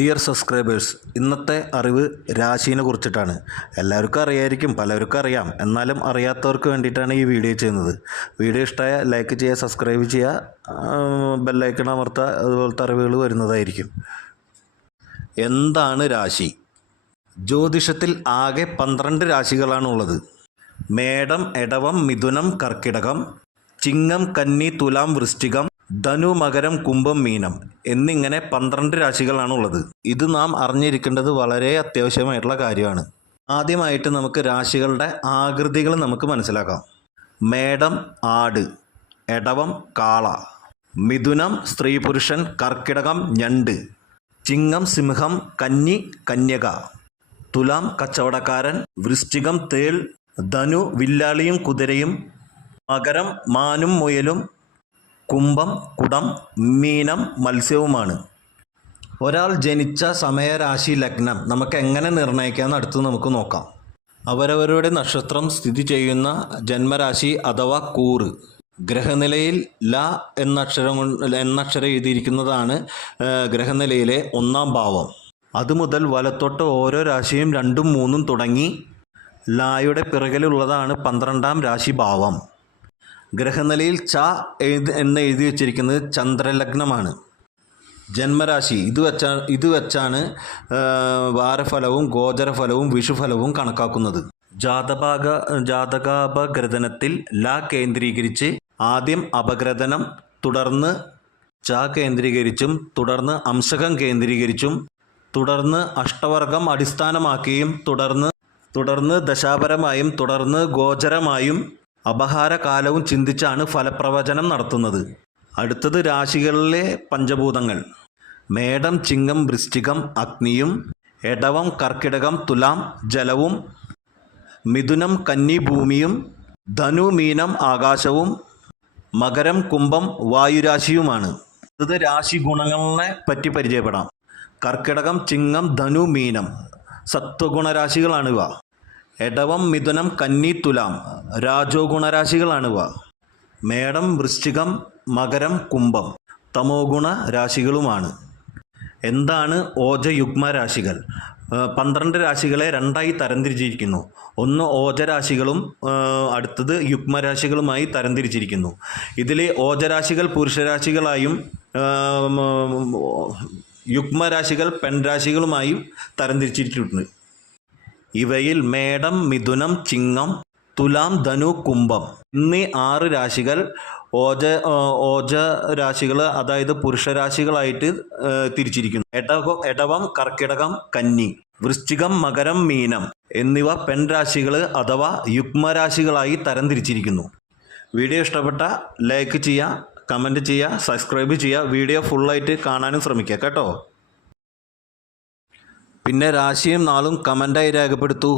Dear subscribers ഇന്നത്തെ അറിവ് രാശിനെ കുറിച്ചിട്ടാണ്. എല്ലാവർക്കും അറിയായിരിക്കും പലർക്കും അറിയാം. എന്നാലും അറിയാത്തവർക്ക് വേണ്ടിയിട്ടാണ് ഈ വീഡിയോ ചെയ്യുന്നത്. വീഡിയോ ഇഷ്ടമായ ലൈക്ക് ചെയ്യുക സബ്സ്ക്രൈബ് ചെയ്യുക ബെല്ലൈക്കൺ അമർത്തുക അതുപോലത്തെ അറിവുകൾ വരുന്നതായിരിക്കും. എന്താണ് രാശി? ജ്യോതിഷത്തിൽ ആകെ പന്ത്രണ്ട് രാശികളാണുള്ളത്. മേടം എടവം മിഥുനം കർക്കിടകം ചിങ്ങം കന്നി തുലാം വൃശ്ചികം ധനു മകരം കുംഭം മീനം എന്നിങ്ങനെ പന്ത്രണ്ട് രാശികളാണുള്ളത്. ഇത് നാം അറിഞ്ഞിരിക്കേണ്ടത് വളരെ അത്യാവശ്യമായിട്ടുള്ള കാര്യമാണ്. ആദ്യമായിട്ട് നമുക്ക് രാശികളുടെ ആകൃതികൾ നമുക്ക് മനസ്സിലാക്കാം. മേടം ആട് എടവം കാള മിഥുനം സ്ത്രീ പുരുഷൻ കർക്കിടകം ഞണ്ട് ചിങ്ങം സിംഹം കന്നി കന്യക തുലാം കച്ചവടക്കാരൻ വൃശ്ചികം തേൾ ധനു വില്ലാളിയും കുതിരയും മകരം മാനും മുയലും കുംഭം കുടം മീനം മത്സ്യവുമാണ്. ഒരാൾ ജനിച്ച സമയരാശി ലഗ്നം നമുക്ക് എങ്ങനെ നിർണയിക്കാമെന്ന് അടുത്ത് നമുക്ക് നോക്കാം. അവരവരുടെ നക്ഷത്രം സ്ഥിതി ചെയ്യുന്ന ജന്മരാശി അഥവാ കൂറ്. ഗ്രഹനിലയിൽ ല എന്നക്ഷരം എന്നക്ഷരം എഴുതിയിരിക്കുന്നതാണ് ഗ്രഹനിലയിലെ ഒന്നാം ഭാവം. അതുമുതൽ വലത്തോട്ട് ഓരോ രാശിയും രണ്ടും മൂന്നും തുടങ്ങി ലായുടെ പിറകിലുള്ളതാണ് പന്ത്രണ്ടാം രാശി ഭാവം. ഗ്രഹനിലയിൽ ച എന്ന് എഴുതി വച്ചിരിക്കുന്നത് ചന്ദ്രലഗ്നമാണ്. ജന്മരാശി. ഇത് വച്ചാ ഇത് വെച്ചാണ് വാരഫലവും ഗോചരഫലവും വിഷുഫലവും കണക്കാക്കുന്നത്. ജാതഭാഗ ജാതകാപഗ്രഥനത്തിൽ ല കേന്ദ്രീകരിച്ച് ആദ്യം അപഗ്രഥനം തുടർന്ന് ച കേന്ദ്രീകരിച്ചും തുടർന്ന് അംശകം കേന്ദ്രീകരിച്ചും തുടർന്ന് അഷ്ടവർഗം അടിസ്ഥാനമാക്കിയും തുടർന്ന് തുടർന്ന് ദശാപരമായും തുടർന്ന് ഗോചരമായും അപഹാര കാലവും ചിന്തിച്ചാണ് ഫലപ്രവചനം നടത്തുന്നത്. അടുത്തത് രാശികളിലെ പഞ്ചഭൂതങ്ങൾ. മേടം ചിങ്ങം വൃശ്ചികം അഗ്നിയും എടവം കർക്കിടകം തുലാം ജലവും മിഥുനം കന്നി ഭൂമിയും ധനു മീനം ആകാശവും മകരം കുംഭം വായുരാശിയുമാണ്. അടുത്തത് രാശി ഗുണങ്ങളെ പറ്റി പരിചയപ്പെടാം. കർക്കിടകം ചിങ്ങം ധനു മീനം. സത്വഗുണരാശികളാണിവ. എടവം മിഥുനം കന്നി തുലാം രാജോ ഗുണരാശികളാണിവ മേടം വൃശ്ചികം മകരം കുംഭം തമോ ഗുണ രാശികളുമാണ് എന്താണ് ഓജയുഗ്മ രാശികൾ പന്ത്രണ്ട് രാശികളെ രണ്ടായി തരംതിരിച്ചിരിക്കുന്നു ഒന്ന് ഓജരാശികളും അടുത്തത് യുഗ്മരാശികളുമായി തരംതിരിച്ചിരിക്കുന്നു ഇതിലെ ഓജരാശികൾ പുരുഷരാശികളായും യുഗ്മരാശികൾ പെൺരാശികളുമായും തരംതിരിച്ചിട്ടുണ്ട് ഇവയിൽ മേടം മിഥുനം ചിങ്ങം തുലാം ധനു കുംഭം എന്നീ ആറ് രാശികൾ ഓജ ഓജ രാശികൾ അതായത് പുരുഷരാശികളായിട്ട് തിരിച്ചിരിക്കുന്നു. എടവ എടവം കർക്കിടകം കന്നി വൃശ്ചികം മകരം മീനം എന്നിവ പെൺരാശികൾ അഥവാ യുഗ്മരാശികളായി തരംതിരിച്ചിരിക്കുന്നു. വീഡിയോ ഇഷ്ടപ്പെട്ട ലൈക്ക് ചെയ്യുക കമന്റ് ചെയ്യുക സബ്സ്ക്രൈബ് ചെയ്യുക. വീഡിയോ ഫുള്ളായിട്ട് കാണാനും ശ്രമിക്കുക കേട്ടോ. പിന്നെ രാശിയും നാളും കമന്റായി രേഖപ്പെടുത്തൂ.